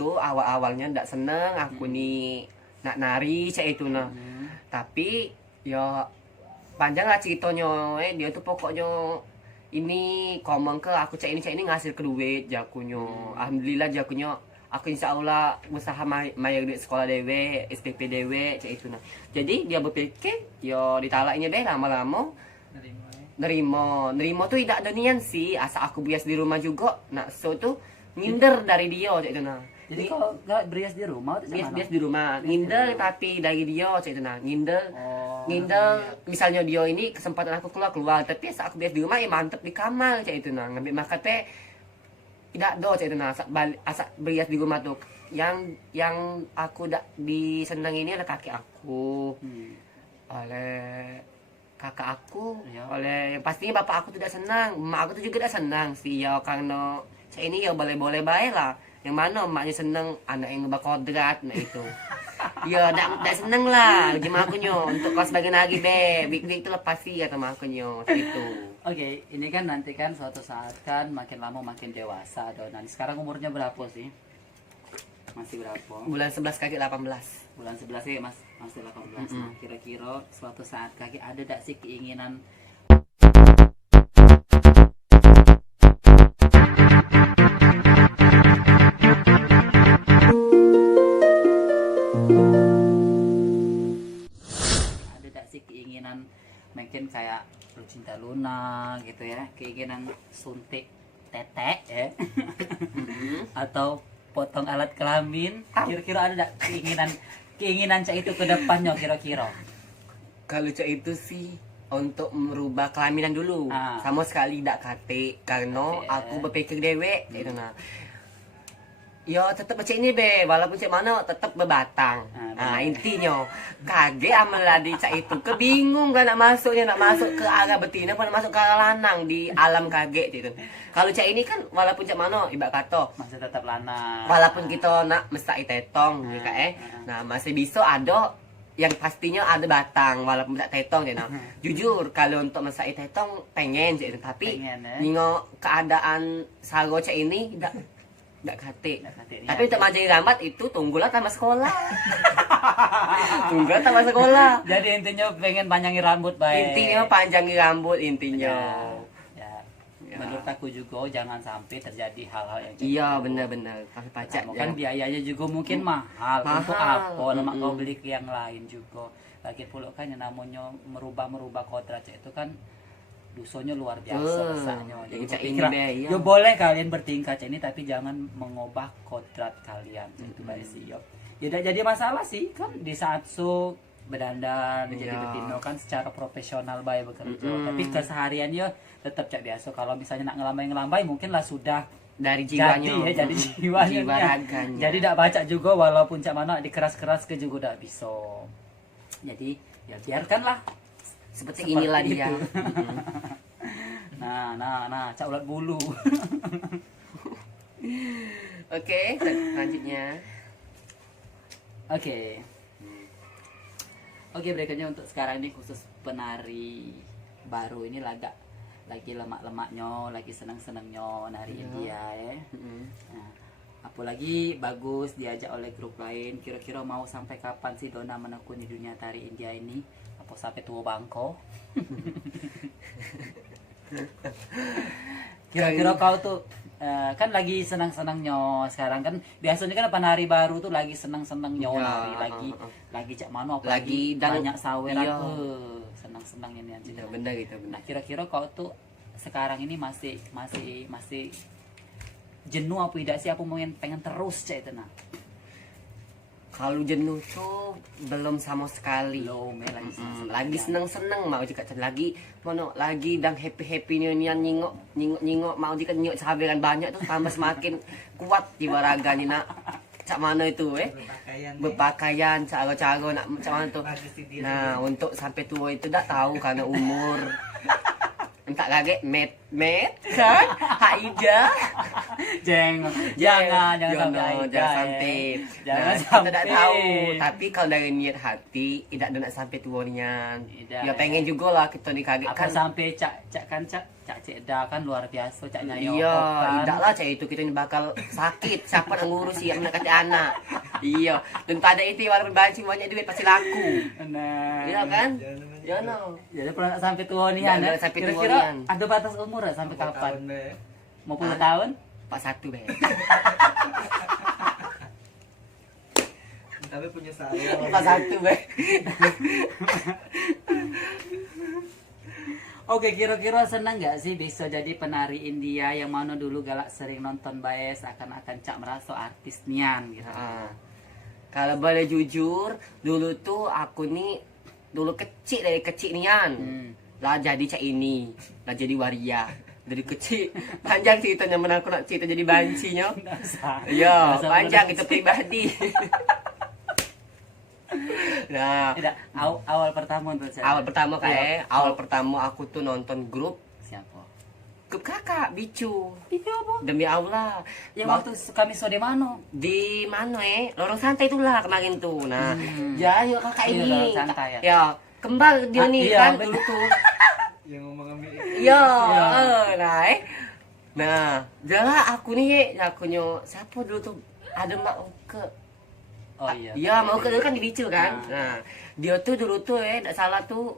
tuh awal-awalnya ndak seneng aku nih nak nari cak itu nah. Tapi ya panjang lah ceritanya. Dia tuh pokoknya ini ngomong ke aku cak ini ngasih ke duit jakunya. Alhamdulillah jakunya aku insya Allah usaha bayar duit sekolah dewe, SPP dewe cak itu nah. Jadi dia berpikir yo ditalaknya deh lama-lama nerimo tuh tidak ada nian sih, asa aku bias di rumah juga nak so tuh nginder dari dia cak itu nah. Jadi kalau nggak berias di rumah itu Bias di rumah nginder tapi dari dia cak itu nah nginder misalnya dia ini kesempatan aku keluar tapi saat aku bias di rumah ya mantep di kamar cak itu nah ngambil makan teh tidak do cak itu nah asa berias di rumah tuh yang aku dak diseneng ini adalah kaki aku oleh kakak aku oleh pastinya bapak aku tidak senang, emak aku tuh juga tidak senang sih ya karena saya ini ya boleh baik lah. Yang mana emaknya seneng anak yang ngebak kodrat nah itu ya tidak seneng lah gimana aku nyo untuk kos bagian lagi be big itu lepas sih kata mak aku nyo itu. Oke, ini kan nanti kan suatu saat kan makin lama makin dewasa Donan. Sekarang umurnya berapa sih? Masih berapa? Bulan 11 kaki 18. Bulan 11 ya mas, masih 18. Nah, kira-kira suatu saat kaki ada gak sih keinginan mungkin kayak lu cinta Luna gitu ya, keinginan suntik tetek ya atau potong alat kelamin, kira-kira ada gak keinginan cak itu ke depannya kira-kira? Kalau cak itu sih untuk merubah kelaminan dulu sama sekali tidak kate karena aku berpikir dewe itu nah yo tetap macam ini be walaupun cak mana tetap berbatang intinya kaget amal di cak itu kebingung kan nak masuk ke arah betina pun masuk ke arah lanang di alam kaget gitu. Kalau cak ini kan walaupun cak mana ibarat kata masih tetap lanang walaupun kita nak mestai tetong nah masih bisa ada yang pastinya ada batang walaupun tak tetong ya nah. Jujur kalau untuk mestai tetong pengen cak itu tapi nengok keadaan sago cak ini tidak kate. Tapi untuk manjang rambut itu tunggulah tamat sekolah. Tunggulah tamat sekolah. Jadi intinya pengen panjangin rambut baik. Intinya panjangin rambut intinya. Ya. Menurut aku juga jangan sampai terjadi hal-hal yang iya benar-benar pakai pajak kan biayanya juga mungkin mahal. Untuk apa lemak kau beli ke yang lain juga. Lagi pula kan yang namanya merubah kodrat itu kan dosanya luar biasa besarnya. Jadi yo boleh kalian bertingkah ini tapi jangan mengubah kodrat kalian. Itu baik sih yo. Tidak jadi masalah sih kan di saat berdandan jadi betina kan secara profesional baik bekerja. Tapi keseharian yo tetap cak biasa. Kalau misalnya nak ngelambai mungkin lah sudah dari jiwanya jadi jiwanya. Jadi tidak baca juga walaupun cak mana dikeras-keras ke juga tidak bisa. Jadi ya biarkanlah seperti inilah dia. Nah, cak ulat bulu. Oke, selanjutnya. Oke, berikutnya untuk sekarang ini khusus penari baru ini lagi lemak-lemaknya, lagi senang-senangnya nari India ya. Nah, apalagi bagus diajak oleh grup lain. Kira-kira mau sampai kapan sih Dona menekuni dunia tari India ini? Apa sampai tua bangko? Kira-kira kau tuh kan lagi senang-senangnya sekarang kan biasanya kan penari baru tuh lagi senang-senangnya nari lagi cak mano lagi banyak saweran senang-senang ini aja. Benar gitu. Nah kira-kira kau tuh sekarang ini masih jenuh apa tidak sih? Apa pengen terus cak itu nah? Kalau jenuh tuh belum sama sekali. Lagi seneng-seneng mau juga lagi dan happy nian nyingok mau jika nyingok sahabat banyak tuh tambah semakin kuat jiwa raganya nak cak mana itu berpakaian cara nak cak mana tuh. Nah untuk sampai tua itu tak tahu karena umur entah kaget met kan Haida Jeng, jangan Jono, sampai Aida, jangan sampai. Jangan Nah, sampai. kita tidak tahu, tapi kalau dari niat hati tidak ada nak sampai tuanya. Tidak, Ya pengen juga lah kita dikaget Apa kan. sampai cak Ceda kan luar biasa cak Nyayo Iya, kan. tidak lah cak itu kita ini bakal sakit. Siapa yang ngurus yang nak kata anak. Iya, dan pada itu walaupun banci banyak duit pasti laku. Nah, Iya kan? Jono. jadi pernah sampai tua nih Jangan ya. sampai Kira-kira tuonian. ada batas umur ya sampai kapan? Tahun deh. Mau 10 tahun? 41 be. Tapi punya saya. 41 be. Oke, kira-kira senang nggak sih bisa jadi penari India yang mana dulu galak sering nonton bae seakan-akan cak merasa artis nian gitu. Ah. Kalau boleh jujur, dulu tuh aku nih dulu kecil dari kecil nian. Lah jadi cak ini, lah jadi waria. Dari kecil panjang ceritanya mana aku nak cerita jadi bancinya. Iya, Nggak usah panjang mulai. itu pribadi. Nah, Tidak, awal pertama tuh saya. awal pertama aku tuh nonton grup Siapa? kakak bicu. Itu apa? Demi Allah. Yang Bang- waktu kami sode mano. di mana lorong santai itulah kemarin tuh. Nah, ya yuk kakak Iya, ini. lorong santai ya. Ya, kembar dia Ah, nih iya, kan betul. dulu tuh. Yang ngomong ambil Iya, Iya. nah, nah, jalan aku nih, aku nyo siapa dulu tuh ada Mbak Oke. Oh iya. Iya, mau ke dulu kan di Bicu kan. Nah, dia tuh dulu tuh enggak salah tuh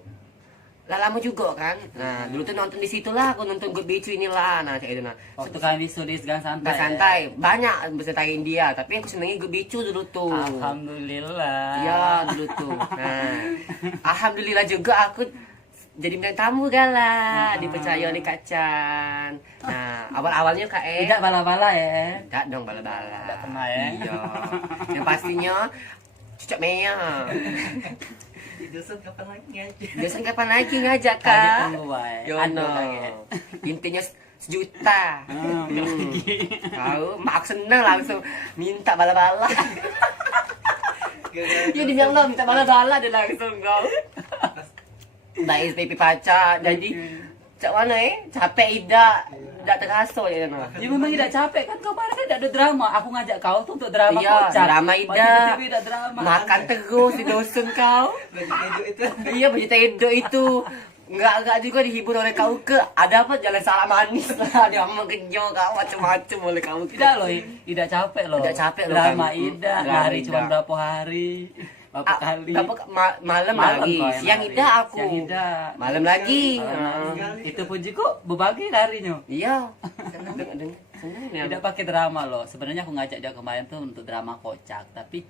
lama juga kan. Nah, dulu tuh nonton di situlah aku nonton grup Bicu inilah. Nah, kayak itu nah. Waktu kami studi Gang Santai. Nggak santai, banyak peserta India, tapi aku senengnya grup Bicu dulu tuh. Alhamdulillah. Iya dulu tuh. Nah, alhamdulillah juga aku jadi bintang tamu gala, dipercaya oleh Kak Chan. Nah, awal-awalnya Kak Tidak bala-bala ya. tidak dong bala-bala. Tidak pernah ya? Iya. Yang pastinya cucuk Mea. di dusun kapan lagi ngaji? Biasanya kapan lagi ngajak Kaget Kak? tunggu wae. Yono. Aduh, kaget. Intinya sejuta. Lagi. Tahu, mak aku seneng langsung minta bala-bala. Ya demi Allah minta bala-bala dia langsung kau. Mbak SPP pacar jadi cak mana capek tidak terasa ya no. Ya memang tidak capek kan kemarin kan tidak ada drama. Aku ngajak kau tuh untuk drama Iya, kocak. drama Pas Ida. tiba-tiba tidak drama. Makan terus di dusun kau. Baju keju itu. Iya berita edo itu enggak juga dihibur oleh kau ke ada apa jalan salah manis lah dia ngomong kejo kau macam-macam oleh kau ke. Tidak loh, tidak capek loh. Tidak capek loh, Drama kan? Ida, Drama hari Ida. cuma berapa hari. Berapa kali. Malam Malam lagi kau yang siang hari. ida aku Siang Ida. malam lagi. Malam Ah. lagi. Itu pun juga berbagi harinya. Iya seneng ya. Tidak pakai drama loh. Sebenarnya aku ngajak dia kemarin tuh untuk drama kocak, tapi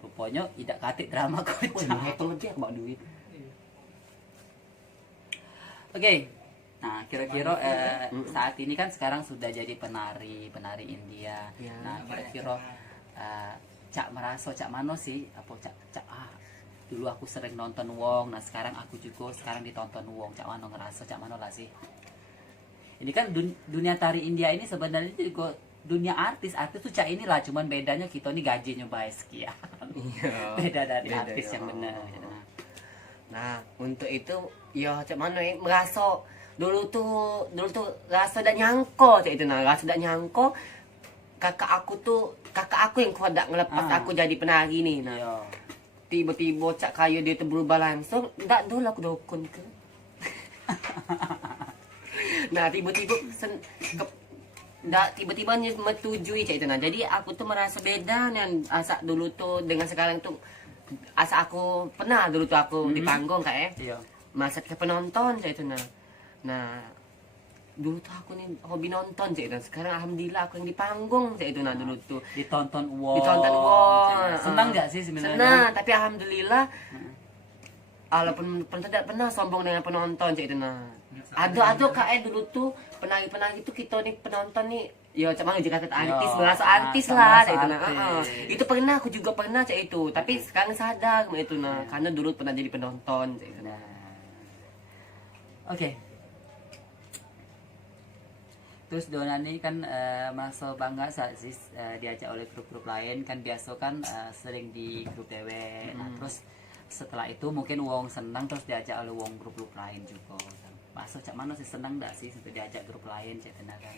rupanya tidak katik drama kocak. Itu lagi aku bawa duit. Oke. Nah, kira-kira saat ini kan sekarang sudah jadi penari India. Ya. Nah, kira-kira Cak merasa Cak Mano sih apa Cak dulu aku sering nonton Wong, nah sekarang aku juga sekarang ditonton Wong. Cak Mano ngerasa Cak Mano lah sih. Ini kan dunia tari India ini sebenarnya juga dunia artis tuh Cak inilah, cuman bedanya kita ini gajinya baik sekian. Iya. Beda dari Beda, artis ya. yang benar. Nah, untuk itu ya cak mana merasa dulu tuh rasa dak nyangko cak itu nah, rasa dak nyangko kakak aku yang kuat dak ngelepas Ah. aku jadi penari nih. Nah, Iya. tiba-tiba cak kayu dia tuh berubah langsung, ndak dulu aku dukun ke. Nah, tiba-tiba tiba-tiba metujui cak itu nah. Jadi aku tuh merasa beda nih asa dulu tuh dengan sekarang tuh. Asa aku pernah dulu tuh aku di panggung kayak Iya. masa ke penonton saya itu nah dulu tuh aku nih hobi nonton saya itu sekarang alhamdulillah aku yang di panggung saya itu dulu tuh Ditonton Wong. ditonton wong Senang nggak sih sebenarnya? senang tapi alhamdulillah walaupun tidak pernah sombong dengan penonton saya itu ada kayak dulu tuh penari itu kita nih penonton nih ya cuma jika kata antis merasa antis lah merasa cak itu antis. itu pernah aku juga pernah cak itu tapi sekarang sadar itu karena dulu pernah jadi penonton cak itu Oke. Terus Dona ini kan merasa bangga saat sih diajak oleh grup-grup lain kan biasa kan sering di grup dewe. Nah, terus setelah itu mungkin Wong senang terus diajak oleh Wong grup-grup lain juga. Masuk cak mana sih senang enggak sih untuk diajak grup lain cak kan?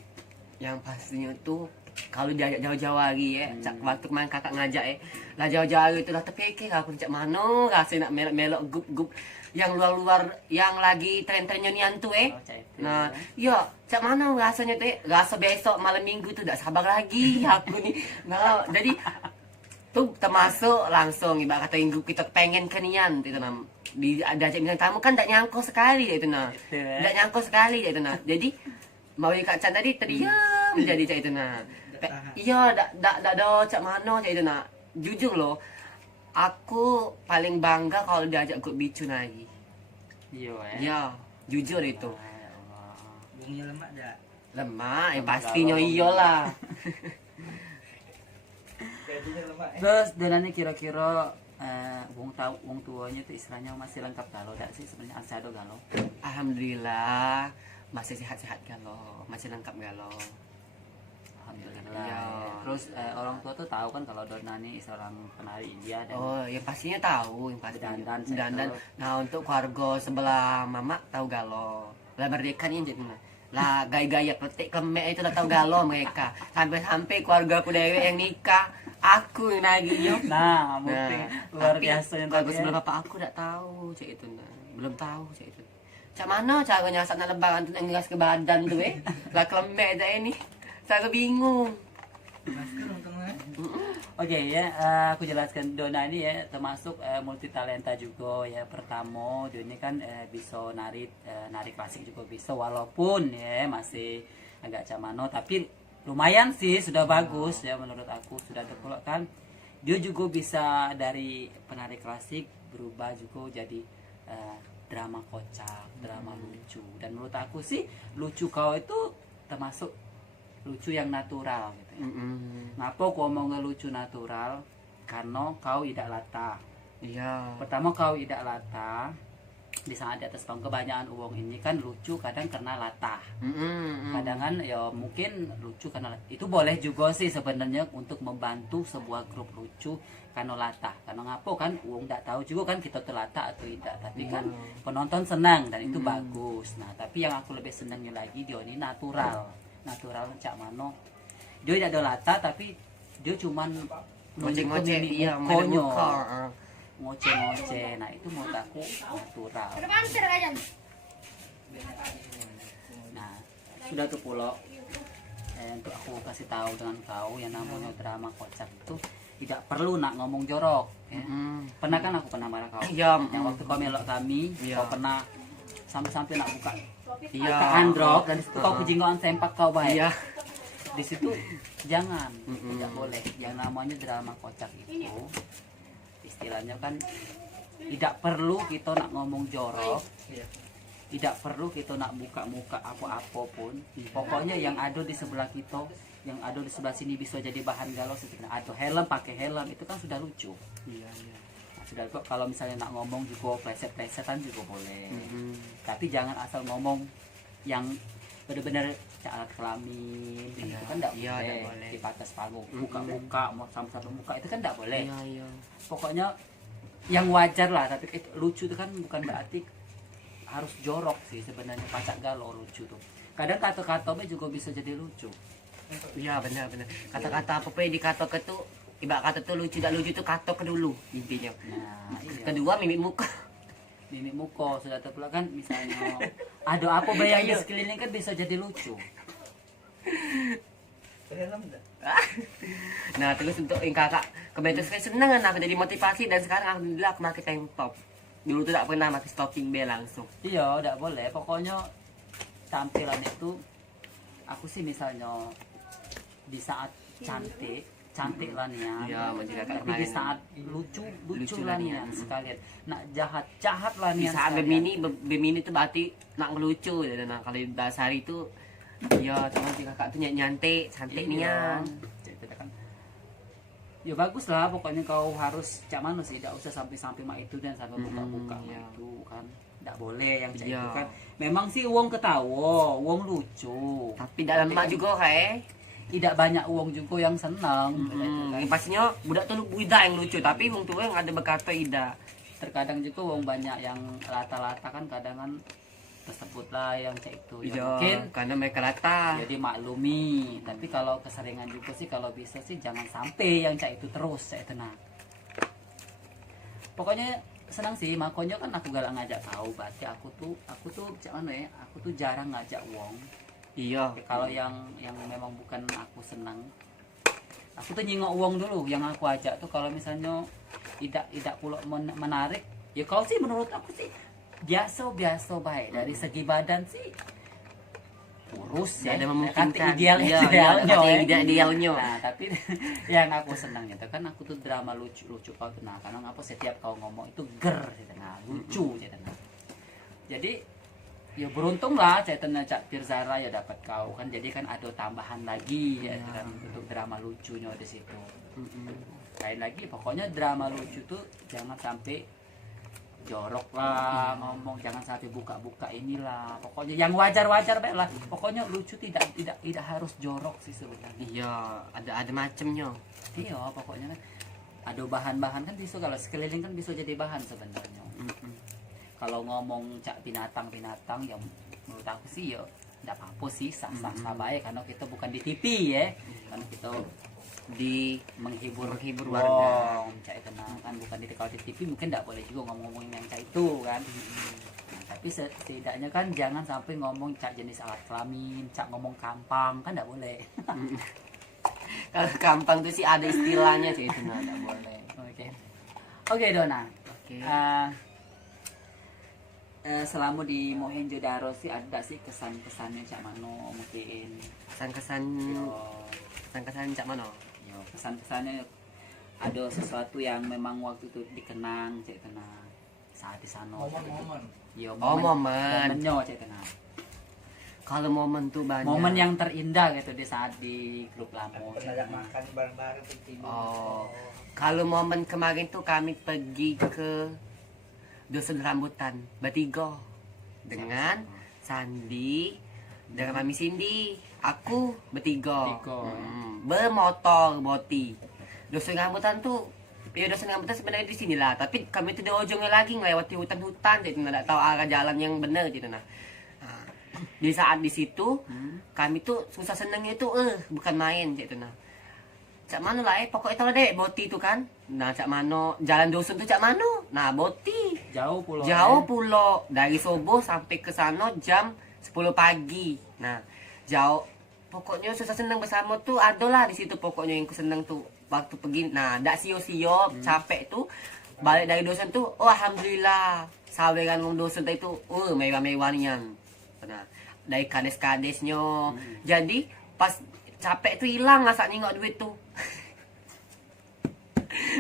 Yang pastinya tuh kalau diajak jauh-jauh lagi ya, waktu kemarin kakak ngajak ya, lah jauh-jauh itu lah terpikir aku cak mano rasanya nak melok-melok gup-gup yang luar-luar yang lagi tren-trennya nian tuh Oh, cak itu. Nah, yo, cak mana rasanya teh? Rasa besok malam minggu tuh tidak sabar lagi aku nih. Nah, jadi tuh termasuk langsung ibarat kata minggu kita pengen kenian itu nah. Diajak bintang tamu kan tidak nyangkut sekali itu nah. Itu, ya. Tidak nyangkut sekali itu nah. Jadi mau Kak Chan tadi terdiam jadi cak itu nah. Iya, dak do cak mano cak itu nah. Jujur loh, aku paling bangga kalau diajak grup bicu lagi. Iya, Ya, jujur itu. Ya Allah. Bungnya lemak dah. Lemak, yang Lemak pastinya kalau iyalah. Gajinya lemak. Terus donannya kira-kira wong tuanya itu istilahnya masih lengkap galau tak sih sebenarnya asado galau. Alhamdulillah masih sehat-sehat galau, masih lengkap galau. Alhamdulillah. Iya. Terus orang tua tuh tahu kan kalau Donani seorang penari India dan Oh, yang pastinya tahu, yang pasti Dandan, dandan. saya tahu. Nah, untuk keluarga sebelah mama tahu galau. Lah mereka nih jadi lah gaya-gaya petik kemek itu udah tahu galau mereka. Sampai-sampai keluarga aku dewe yang nikah, aku yang lagi yo. nah, bukti luar tapi biasa yang keluarga tadi. sebelah bapak aku tidak tahu cak itu nah. Belum tahu cak itu. Cak mana cara nyasaknya lebaran tuh ngegas ke badan tuh lah kemek aja ini. Saya bingung. Masker untungnya. Oke ya, aku jelaskan Dona ini ya termasuk multi talenta juga ya. Pertama, dia ini kan bisa nari klasik juga bisa walaupun ya masih agak camano tapi lumayan sih sudah bagus ya menurut aku sudah terpeluk kan. Dia juga bisa dari penari klasik berubah juga jadi drama kocak, drama lucu dan menurut aku sih lucu kau itu termasuk lucu yang natural gitu. Ngapa kau mau ngelucu natural? Karena kau tidak latah. Iya. Pertama kau tidak latah. Di saat di atas panggung kebanyakan uang ini kan lucu kadang karena latah. Kadang kan ya mungkin lucu karena itu boleh juga sih sebenarnya untuk membantu sebuah grup lucu karena latah. Karena ngapo kan uang tidak tahu juga kan kita tuh latah atau tidak. Tapi kan penonton senang dan itu bagus. Nah tapi yang aku lebih senangnya lagi dia ini natural cak mano dia tidak ada lata tapi dia cuman Ngoceh-ngoceh, iya, konyol muka. ngoceh-ngoceh nah itu menurut aku natural. Nah sudah tuh pulau untuk aku kasih tahu dengan kau yang namanya drama kocak itu tidak perlu nak ngomong jorok ya. Pernah kan aku pernah marah kau Iya. yang waktu kau melok kami Iya. kau pernah sampai-sampai nak buka Iya. ke androk dan disitu kau kejinggoan sempak kau baik. Iya. Di situ jangan tidak boleh yang namanya drama kocak itu istilahnya kan tidak perlu kita nak ngomong jorok tidak perlu kita nak buka muka apa-apa pun pokoknya yang ada di sebelah kita yang ada di sebelah sini bisa jadi bahan galau sebenarnya atau helm pakai helm itu kan sudah lucu. Iya. Nah, sudah kok kalau misalnya nak ngomong juga pleset-plesetan juga boleh tapi jangan asal ngomong yang benar-benar alat kelamin Iya, itu kan tidak iya, boleh. nggak boleh. Di batas panggung buka-buka mau sama-sama muka itu kan tidak boleh. Iya. Pokoknya yang wajar lah tapi lucu itu kan bukan berarti harus jorok sih sebenarnya pacak galau lucu tuh kadang kata-katanya juga bisa jadi lucu. Iya, benar. Kata-kata apa pun dikatok itu ibarat kata tuh lucu tak lucu tuh katok dulu intinya. Nah iya. Kedua mimik muka. Mimik muka sudah terpelak kan misalnya ada apa bayang di sekeliling kan bisa jadi lucu. Helm dah. Nah, terus untuk yang kakak kebetulan saya senang kan aku jadi motivasi dan sekarang alhamdulillah aku pakai tank top. Dulu tuh tak pernah pakai stocking B langsung. Iya, tidak boleh. Pokoknya tampilan itu aku sih misalnya di saat cantik lah nian. Iya, macam kakak Tapi di saat lucu lah nian sekalian. Nak jahat lah Di nian. saat sekalian. Gemini tuh berarti nak ngelucu ya. Nah, kalau Dasari itu ya teman si kakak tuh nyantai, cantik Iya. nian. Jadi kan ya bagus lah pokoknya kau harus cak mana sih tidak usah sampai mak itu dan sampai buka-buka iya. itu kan tidak boleh yang cak Iya. itu kan memang sih uang ketawa uang lucu Tapi dalam mak juga kayak tidak banyak uang juga yang senang gitu kan. yang pastinya budak tuh Ida yang lucu tapi wong tua yang ada berkata Ida. Terkadang juga uang banyak yang lata-lata kan kadang kan tersebut lah yang cek itu. Ya, Iya, mungkin karena mereka latah. jadi maklumi, tapi kalau keseringan juga sih kalau bisa sih jangan sampai yang cak itu terus cak itu. Nah pokoknya senang sih, makanya kan aku galak ngajak kau, berarti aku tuh cak mana ya, aku tuh jarang ngajak wong. Iya. Kalau yang memang bukan aku senang, aku tuh nyingok wong dulu. Yang aku ajak tuh kalau misalnya tidak pula menarik, ya kalau sih menurut aku sih biasa baik. Dari segi badan sih kurus ya, Ada kata memungkinkan. idealnya, Idealnya. Nah tapi yang aku senang itu kan aku tuh drama lucu kau tuh. Nah karena apa setiap kau ngomong itu ger gitu, nah lucu gitu. Nah jadi ya beruntung lah ceritanya Cak Pirzara ya dapat kau kan, jadi kan ada tambahan lagi ya kan untuk drama lucunya di situ. Lain lagi pokoknya drama lucu tuh jangan sampai jorok lah ngomong, jangan sampai buka inilah, pokoknya yang wajar baik lah. Pokoknya lucu tidak harus jorok sih sebenarnya. Iya, ada macamnya. Iya pokoknya kan ada bahan-bahan kan bisa, kalau sekeliling kan bisa jadi bahan sebenarnya. Kalau ngomong cak binatang yang menurut aku sih ya tidak apa-apa sih, sah-sah baik karena kita bukan di TV ya, karena kita di menghibur warga. Cak itu kan bukan kalau di TV mungkin tidak boleh juga ngomongin yang cak itu kan. Nah, tapi setidaknya kan jangan sampai ngomong cak jenis alat kelamin, cak ngomong kampang kan tidak boleh. Kalau gampang tuh sih ada istilahnya sih itu, nggak boleh. Oke Dona. Oke. Selama di Mohenjo-daro sih ada sih kesan-kesannya cak mano mungkin. Kesan-kesan cak mano? Yo, kesan-kesannya ada sesuatu yang memang waktu itu dikenang cak tenang saat di sana. Momen-momen. Yo, momennya cak tenang. Kalau momen tuh banyak. Momen yang terindah gitu di saat di grup Lamo. Pernah makan bareng-bareng begini. Oh. Kalau momen kemarin tuh kami pergi ke Dusun Rambutan bertiga dengan Sandi, dengan Mami Cindy, aku bertiga. Bermotor boti. Dusun Rambutan tuh, ya Dusun Rambutan sebenarnya di sini lah, tapi kami tuh di ujungnya lagi ngelewati hutan-hutan, jadi nggak tahu arah jalan yang benar gitu nah. Di saat di situ kami tuh susah senengnya itu bukan main gitu nah. Cak mano lah pokoknya tahu deh boti itu kan. Nah cak mano jalan dusun tuh cak mano. Nah boti Jauh pulau dari Sobo sampai ke sana jam 10 pagi. Nah jauh, pokoknya susah seneng bersama tuh ada lah di situ. Pokoknya yang ku seneng tuh waktu pergi. Nah ndak sio-sio capek tuh balik dari dusun tuh. Oh alhamdulillah saweran ngomong dusun itu mewah-mewahnya. Nah dari kades-kadesnya. Jadi pas capek tuh hilang asal nengok duit tuh.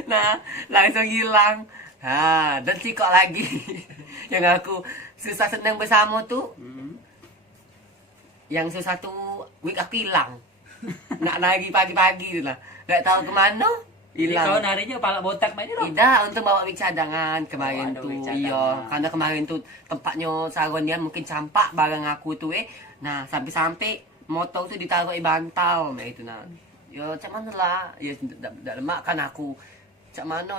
Nah langsung hilang. Dan cikok lagi. Yang aku susah senang bersama tuh. Yang susah tuh week aku hilang. Nak lagi pagi-pagi tuh lah. Gak tahu kemana. Hilang. Kau narinya pala botak main itu. Tidak, untuk bawa week cadangan kemarin ada tuh. week cadangan. Iya, karena kemarin tuh tempatnya saronian mungkin campak barang aku tuh Nah, sampai-sampai motor tuh ditaruh di bantal nah itu nah. Ya cak mana lah. Ya tidak lemak kan aku. Cak mana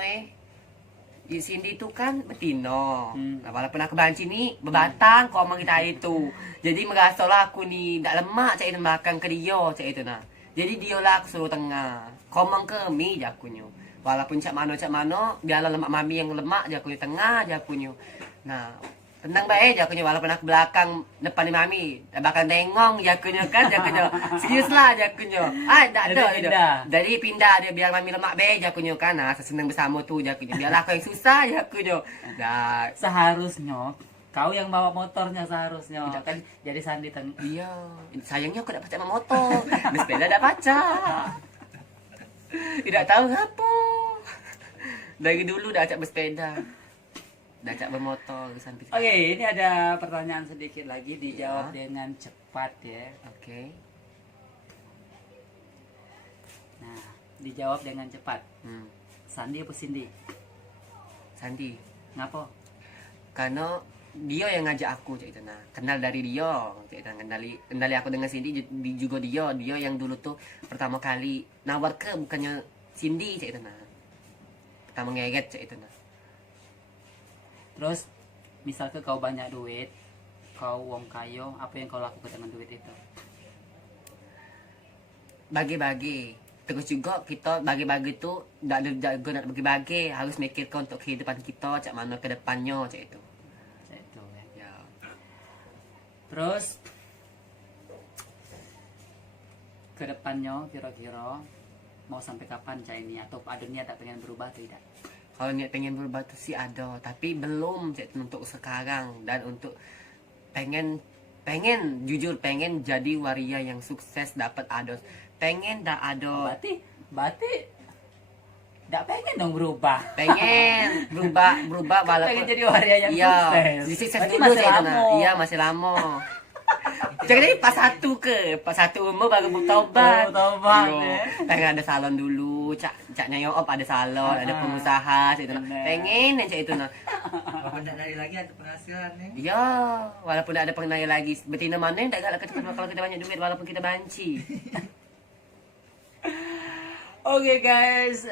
di sini itu kan betino. Nah, walaupun aku banci nih bebatang kok omong kita itu. Jadi merasa lah aku nih tidak lemak cak itu makan ke dia cak itu nah. Jadi dia lah aku suruh tengah. Komong ke mie jakunya. Walaupun cak mano biarlah lemak mami yang lemak jakunya tengah jakunya. Nah, tenang baik jakunya walaupun aku belakang depan ni mami. Bakal tengong jakunya kan jakunya. Serius lah jakunya. Tak ada. Jadi pindah dia biar mami lemak baik jakunya kan. Nah, senang bersama tu jakunya. Biarlah aku yang susah jakunya. Dah. Seharusnya kau yang bawa motornya seharusnya. Tidak Kan jadi Sandi Iya. Sayangnya aku tak pacak motor. Sepeda tak pacak. Tidak tahu ngapa. Dari dulu dah acak bersepeda. Dah acak bermotor sampai. Oke, ini ada pertanyaan sedikit lagi dijawab dengan cepat ya. Oke. Nah, dijawab dengan cepat. Sandi apa Cindy? Sandi. Ngapa? Karena dia yang ngajak aku cak itu nah. Kenal dari dia cak itu kenali aku dengan Cindy juga dia yang dulu tuh pertama kali nawar ke bukannya Cindy cak itu nah. Pertama ngeret cak itu nah. Terus misalnya kau banyak duit, kau wong kayo, apa yang kau lakukan dengan duit itu? Bagi-bagi. Terus juga kita bagi-bagi tuh tidak ada jago nak bagi-bagi, harus mikirkan untuk kehidupan kita cak mana ke depannya cak itu. Cak itu ya. Ya. Terus ke depannya kira-kira mau sampai kapan cak ini, atau ada niat tak pengen berubah atau tidak? Kalau niat pengen berubah tuh sih ada, tapi belum cak itu untuk sekarang, dan untuk pengen jujur pengen jadi waria yang sukses, dapat ada, pengen dah ada, Berarti tidak pengen dong berubah. pengen berubah walaupun Pengen jadi waria yang iya, sukses. sukses Berarti dulu masih cak itu lama. nah. Iya masih lama. Jadi pas satu umur baru bertobat. Baru taubat, Iya. ya. Pengen ada salon dulu, caknya Nyop ada salon, ada pengusaha, cak itu nah. Bener. Pengen cak itu nah. Walaupun tidak dari lagi ada penghasilan nih. Iya, walaupun ada pengenai lagi, betina mana yang tak galak kalau kita banyak duit walaupun kita banci. Oke guys,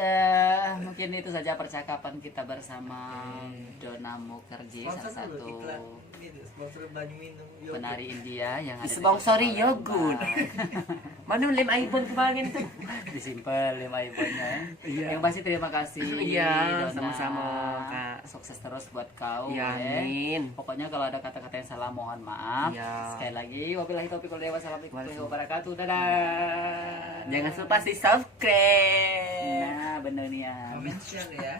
mungkin itu saja percakapan kita bersama Donna Mukherjee, salah Sponsor satu dulu iklan. Ini sponsor banyu minum. yogurt. penari India yang ada di Sponsori Kota yogurt. Palembang. Mana lem iPhone kemarin tuh? Disimpan 5 iPhone-nya. Iya. Yang pasti terima kasih. Iya, Donna. sama-sama, Kak. Sukses terus buat kau. Iya, ya. amin. Pokoknya kalau ada kata-kata yang salah mohon maaf. Iya. Sekali lagi, wabillahi taufiq wal hidayah. Wassalamualaikum warahmatullahi wabarakatuh. Dadah. Jangan lupa di subscribe, Nah, bener nih ya. Comment share ya.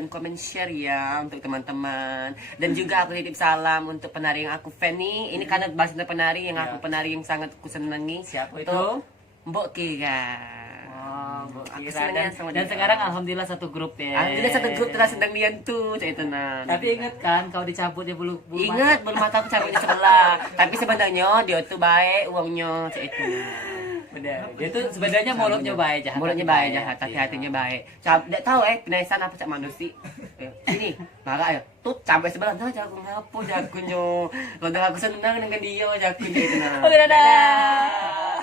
comment share ya untuk teman-teman. Dan juga aku titip salam untuk penari yang aku fan nih. Ini karena bahas tentang penari yang aku Iya. penari yang sangat aku senangi. Siapa itu? Tuh, Mbok Kira. Oh, Bu Aku Kira. senangnya Dan, sama dan dia. sekarang alhamdulillah satu grup ya. Alhamdulillah satu grup telah sedang lian tuh, cak itu nah. Tapi ingat kan kau dicabut ya bulu bulu Ingat, belum mata aku cabut di sebelah. Tapi sebenarnya dia tuh baik uangnya, cak itu. Benar. Dia tuh sebenarnya mulutnya baik jahat. Mulutnya hati baik jahat, tapi Iya. hatinya baik. Tidak tahu penaisan apa cak manusia. Ini, marah ya. Tuh sampai sebelah, nah jago ngapo jagonya. Kalau aku senang dengan dia jagonya itu nah. Oke, dadah.